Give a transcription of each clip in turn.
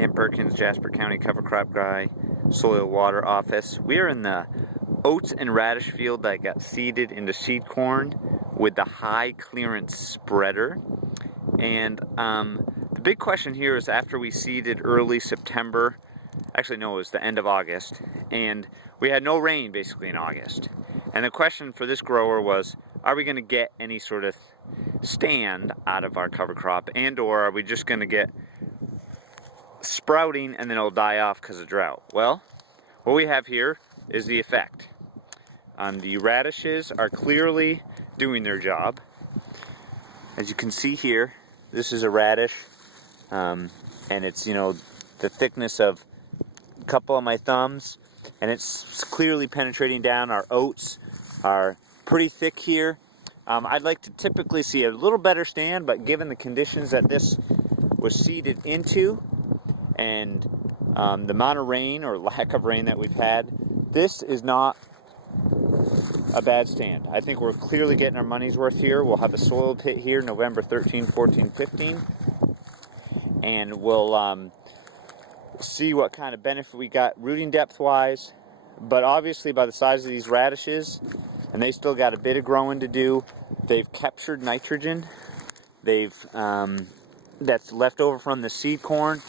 Dan Perkins, Jasper County Cover Crop Guy, Soil Water Office. We are in the oats and radish field that got seeded into seed corn with the high clearance spreader. And the big question here is, after we seeded early September, actually no, it was the end of August, and we had no rain basically in August. And the question for this grower was, are we going to get any sort of stand out of our cover crop, and or are we just going to get sprouting and then it'll die off because of drought? Well, what we have here is the effect. The radishes are clearly doing their job. As you can see here, this is a radish, and it's, you know, the thickness of a couple of my thumbs, and it's clearly penetrating down. Our oats are pretty thick here. I'd like to typically see a little better stand, but given the conditions that this was seeded into and the amount of rain or lack of rain that we've had, this is not a bad stand. I think we're clearly getting our money's worth here. We'll have a soil pit here November 13, 14, 15, and we'll see what kind of benefit we got rooting depth wise. But obviously, by the size of these radishes, and they still got a bit of growing to do, they've captured nitrogen. They've that's left over from the seed corn,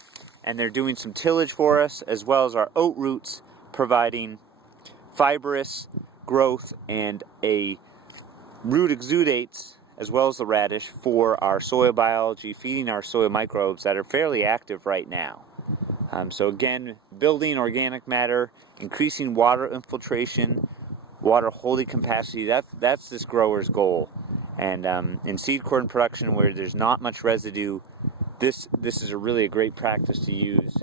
and they're doing some tillage for us, as well as our oat roots providing fibrous growth and a root exudates, as well as the radish, for our soil biology, feeding our soil microbes that are fairly active right now. So again, building organic matter, increasing water infiltration, water holding capacity, that's this grower's goal. And in seed corn production, where there's not much residue, this is a great practice to use.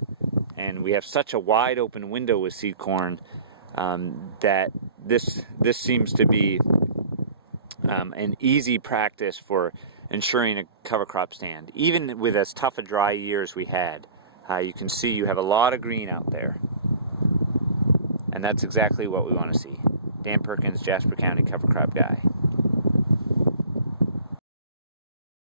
And we have such a wide open window with seed corn that this seems to be an easy practice for ensuring a cover crop stand. Even with as tough a dry year as we had, you can see you have a lot of green out there. And that's exactly what we want to see. Dan Perkins, Jasper County Cover Crop Guy.